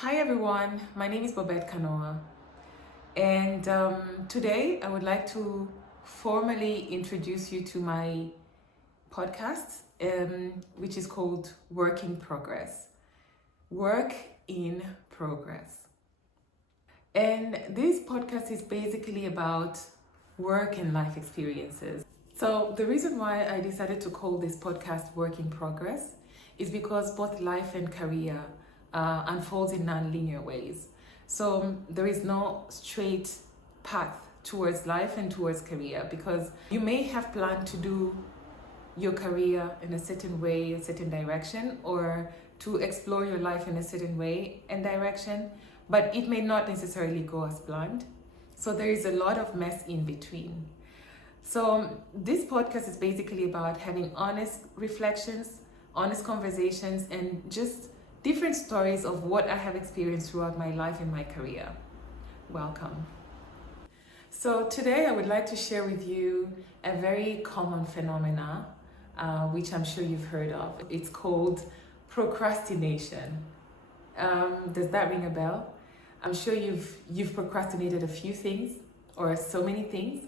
Hi everyone, my name is Babette Kanoa, and today I would like to formally introduce you to my podcast, which is called Work in Progress. Work in Progress. And this podcast is basically about work and life experiences. So, the reason why I decided to call this podcast Work in Progress is because both life and career unfolds in non-linear ways. So, there is no straight path towards life and towards career, because you may have planned to do your career in a certain way, a certain direction, or to explore your life in a certain way and direction, but it may not necessarily go as planned. So there is a lot of mess in between. So this podcast is basically about having honest reflections, honest conversations, and just different stories of what I have experienced throughout my life and my career. Welcome. So today I would like to share with you a very common phenomena, which I'm sure you've heard of. It's called procrastination. Does that ring a bell? I'm sure you've procrastinated a few things or so many things.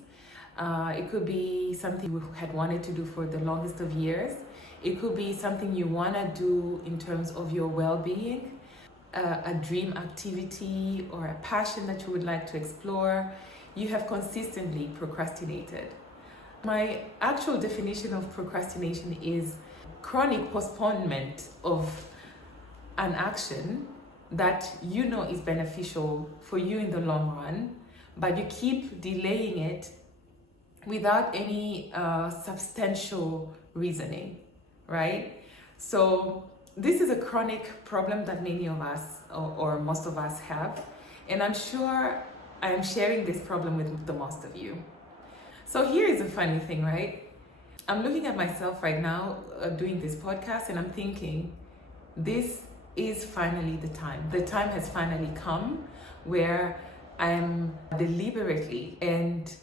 It could be something you had wanted to do for the longest of years. It could be something you want to do in terms of your well-being, a dream activity or a passion that you would like to explore. You have consistently procrastinated. My actual definition of procrastination is chronic postponement of an action that you know is beneficial for you in the long run, but you keep delaying it without any substantial reasoning, right? So this is a chronic problem that many of us or most of us have, and I'm sure I am sharing this problem with the most of you. So here is a funny thing, right? I'm looking at myself right now doing this podcast, and I'm thinking, this is finally the time. The time has finally come where I am deliberately and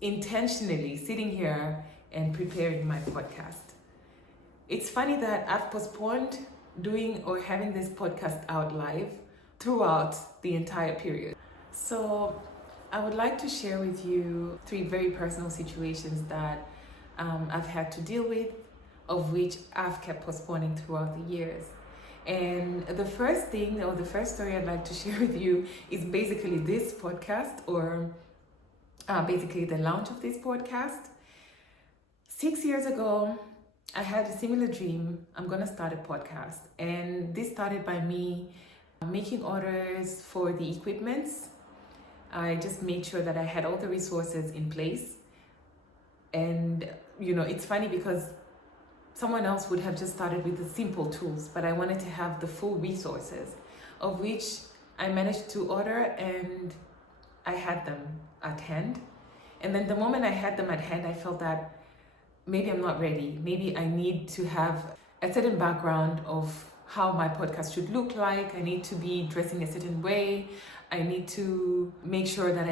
intentionally sitting here and preparing my podcast. It's funny that I've postponed doing or having this podcast out live throughout the entire period. So I would like to share with you 3 very personal situations that I've had to deal with, of which I've kept postponing throughout the years. And the first thing, or the first story I'd like to share with you, is basically this podcast, or basically the launch of this podcast. 6 years ago, I had a similar dream. I'm going to start a podcast. And this started by me making orders for the equipments. I just made sure that I had all the resources in place. And, it's funny because someone else would have just started with the simple tools, but I wanted to have the full resources, of which I managed to order, and I had them at hand. And then the moment I had them at hand, I felt that maybe I'm not ready. Maybe I need to have a certain background of how my podcast should look like. I need to be dressing a certain way. I need to make sure that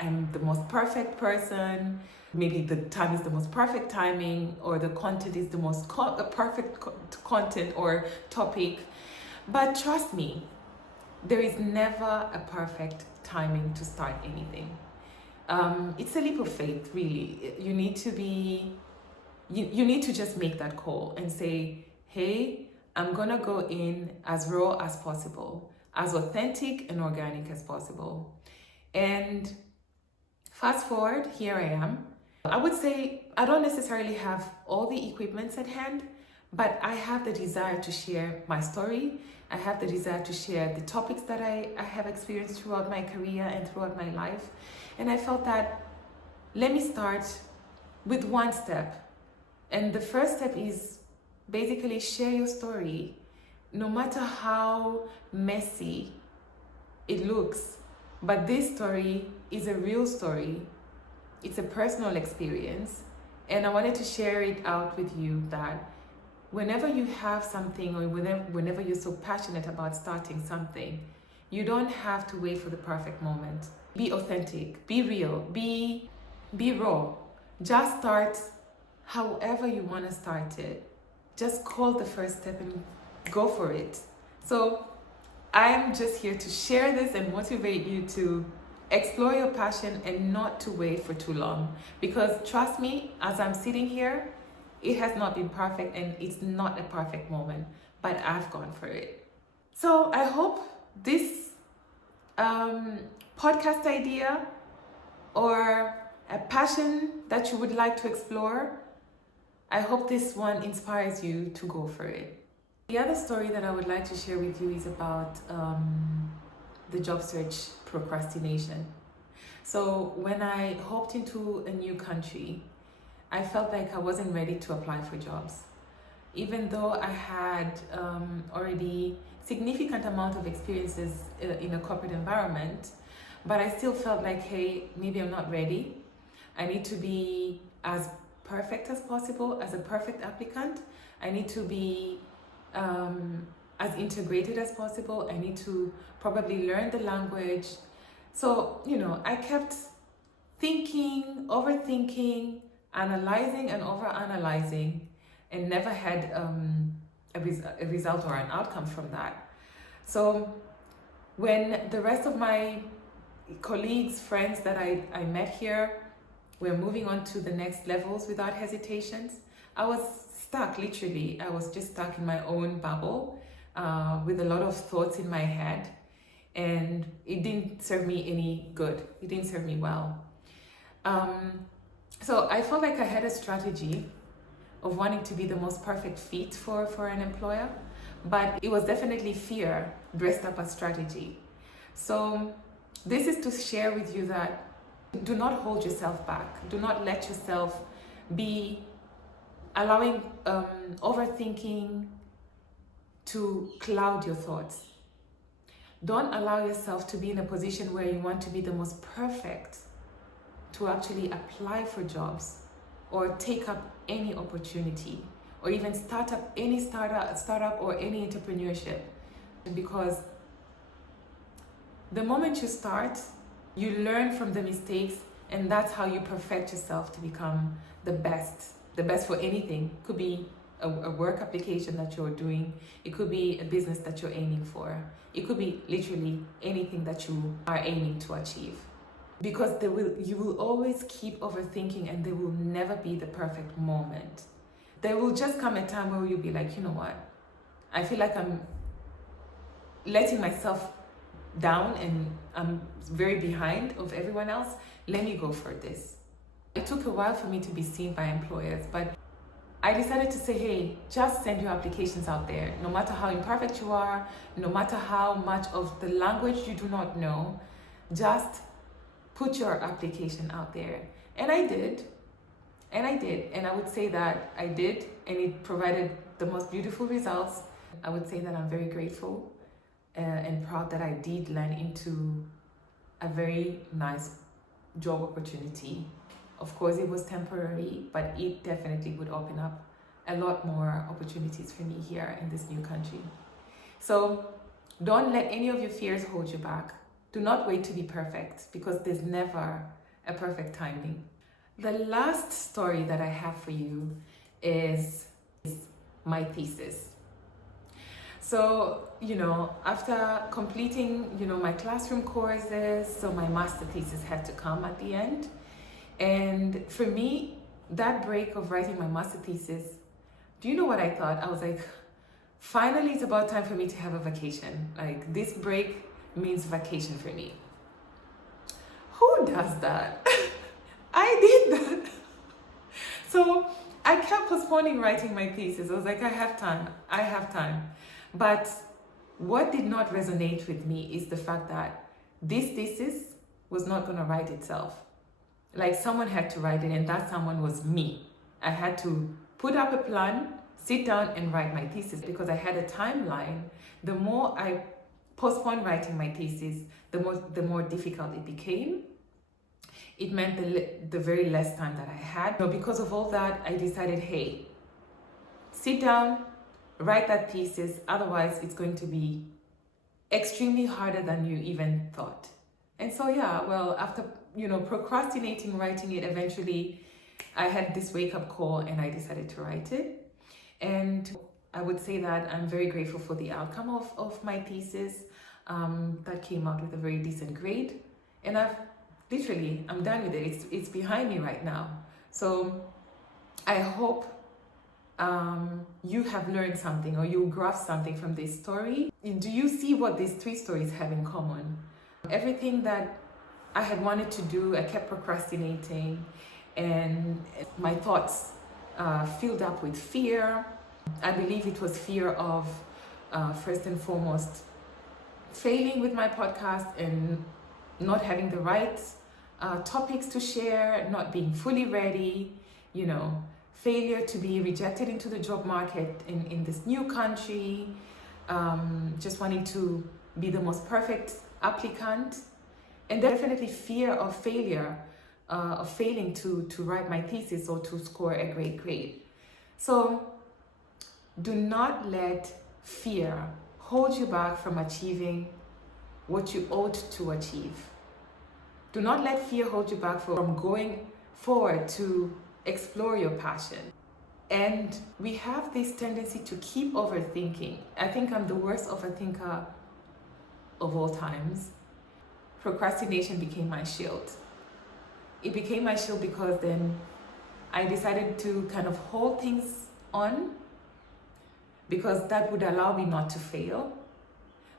I'm the most perfect person. Maybe the time is the most perfect timing, or the content is the most perfect content or topic. But trust me, there is never a perfect timing to start anything. It's a leap of faith, really. You need to you need to just make that call and say, hey, I'm gonna go in as raw as possible, as authentic and organic as possible. And fast forward, here I am. I would say I don't necessarily have all the equipments at hand, but I have the desire to share my story. I have the desire to share the topics that I have experienced throughout my career and throughout my life. And I felt that, let me start with one step. And the first step is basically share your story. No matter how messy it looks, but this story is a real story. It's a personal experience, and I wanted to share it out with you that whenever you have something, or whenever you're so passionate about starting something, you don't have to wait for the perfect moment. Be authentic, be real, be raw. Just start however you want to start it. Just call the first step and go for it. So I am just here to share this and motivate you to explore your passion and not to wait for too long. Because trust me, as I'm sitting here, it has not been perfect and it's not a perfect moment, but I've gone for it. So I hope this podcast idea or a passion that you would like to explore, I hope this one inspires you to go for it. The other story that I would like to share with you is about the job search procrastination. So when I hopped into a new country, I felt like I wasn't ready to apply for jobs. Even though I had already significant amount of experiences in a corporate environment, but I still felt like, hey, maybe I'm not ready. I need to be as perfect as possible, as a perfect applicant. I need to be as integrated as possible. I need to probably learn the language. So, I kept thinking, overthinking, analyzing and overanalyzing, and never had a result or an outcome from that. So when the rest of my colleagues, friends that I met here were moving on to the next levels without hesitations, I was stuck, literally. I was just stuck in my own bubble with a lot of thoughts in my head, and it didn't serve me any good. It didn't serve me well. So I felt like I had a strategy of wanting to be the most perfect fit for an employer, but it was definitely fear dressed up as strategy. So this is to share with you that do not hold yourself back. Do not let yourself be allowing overthinking to cloud your thoughts. Don't allow yourself to be in a position where you want to be the most perfect to actually apply for jobs or take up any opportunity or even start up any startup or any entrepreneurship. Because the moment you start, you learn from the mistakes, and that's how you perfect yourself to become the best for anything. It could be a work application that you're doing. It could be a business that you're aiming for. It could be literally anything that you are aiming to achieve. Because you will always keep overthinking, and there will never be the perfect moment. There will just come a time where you'll be like, you know what? I feel like I'm letting myself down and I'm very behind of everyone else. Let me go for this. It took a while for me to be seen by employers, but I decided to say, hey, just send your applications out there. No matter how imperfect you are, no matter how much of the language you do not know, just put your application out there. And I did. And I would say that I did, and it provided the most beautiful results. I would say that I'm very grateful and proud that I did land into a very nice job opportunity. Of course, it was temporary, but it definitely would open up a lot more opportunities for me here in this new country. So don't let any of your fears hold you back. Do not wait to be perfect, because there's never a perfect timing. The last story that I have for you is my thesis. So, after completing, my classroom courses, so my master thesis had to come at the end. And for me, that break of writing my master thesis, do you know what I thought? I was like, finally, it's about time for me to have a vacation. Like, this break means vacation for me. Who does that? I did that. So I kept postponing writing my thesis. I was like, I have time. But what did not resonate with me is the fact that this thesis was not going to write itself. Like, someone had to write it, and that someone was me. I had to put up a plan, sit down and write my thesis, because I had a timeline. The more I postponed writing my thesis, the more difficult it became. It meant the very less time that I had. So because of all that, I decided, hey, sit down, write that thesis. Otherwise, it's going to be extremely harder than you even thought. And so, after, procrastinating writing it, eventually I had this wake-up call and I decided to write it. And I would say that I'm very grateful for the outcome of my thesis that came out with a very decent grade. And I'm done with it. It's behind me right now. So I hope you have learned something or you grasp something from this story. Do you see what these three stories have in common? Everything that I had wanted to do, I kept procrastinating, and my thoughts filled up with fear. I believe it was fear of, first and foremost, failing with my podcast and not having the right topics to share, not being fully ready, failure to be rejected into the job market in this new country, just wanting to be the most perfect applicant, and definitely fear of failure, of failing to write my thesis or to score a great grade. So do not let fear hold you back from achieving what you ought to achieve. Do not let fear hold you back from going forward to explore your passion. And we have this tendency to keep overthinking. I think I'm the worst overthinker of all times. Procrastination became my shield. It became my shield because then I decided to kind of hold things on, because that would allow me not to fail.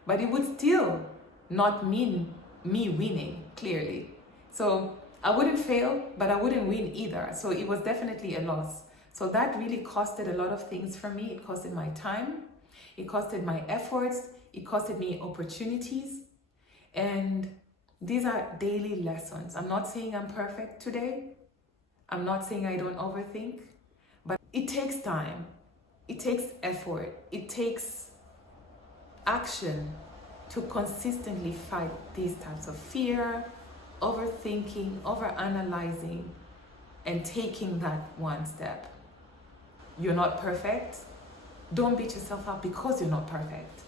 But it would still not mean me winning, clearly. So I wouldn't fail, but I wouldn't win either. So it was definitely a loss. So that really costed a lot of things for me. It costed my time, it costed my efforts, it costed me opportunities. And these are daily lessons. I'm not saying I'm perfect today. I'm not saying I don't overthink, but it takes time. It takes effort. It takes action to consistently fight these types of fear, overthinking, overanalyzing, and taking that one step. You're not perfect. Don't beat yourself up because you're not perfect.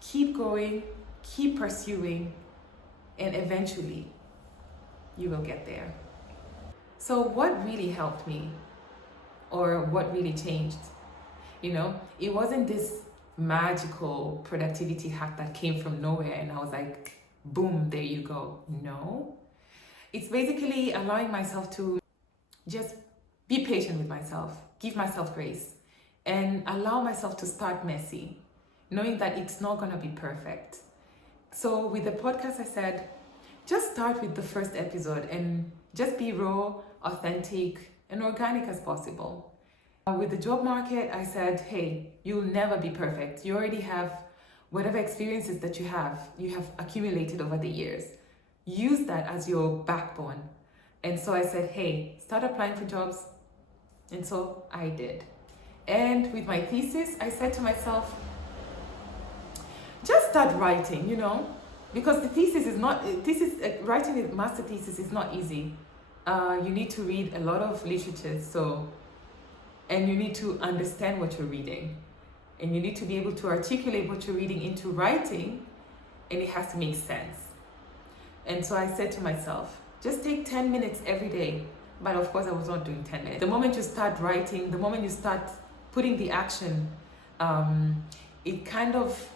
Keep going, keep pursuing, and eventually you will get there. So what really helped me, or what really changed? It wasn't this magical productivity hack that came from nowhere and I was like, boom, there you go. No. It's basically allowing myself to just be patient with myself, give myself grace, and allow myself to start messy, knowing that it's not going to be perfect. So with the podcast, I said, just start with the first episode and just be raw, authentic, and organic as possible. With the job market, I said, hey, you'll never be perfect. You already have whatever experiences that you have accumulated over the years. Use that as your backbone. And so I said, hey, start applying for jobs. And so I did. And with my thesis, I said to myself, just start writing, because the thesis is not, writing a master thesis is not easy. You need to read a lot of literature, and you need to understand what you're reading, and you need to be able to articulate what you're reading into writing, and it has to make sense. And so I said to myself, just take 10 minutes every day. But of course I was not doing 10 minutes. The moment you start writing, the moment you start putting the action, it kind of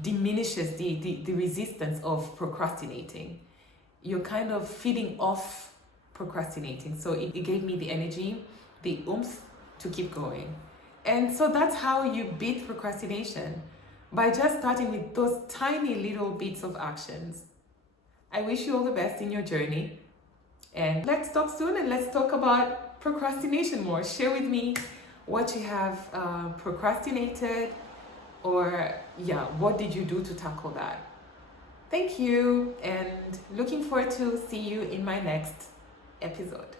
diminishes the resistance of procrastinating. You're kind of feeding off procrastinating. So it gave me the energy, the oomph to keep going. And so that's how you beat procrastination, by just starting with those tiny little bits of actions. I wish you all the best in your journey. And let's talk soon, and let's talk about procrastination more. Share with me what you have procrastinated, or what did you do to tackle that? Thank you, and looking forward to see you in my next episode.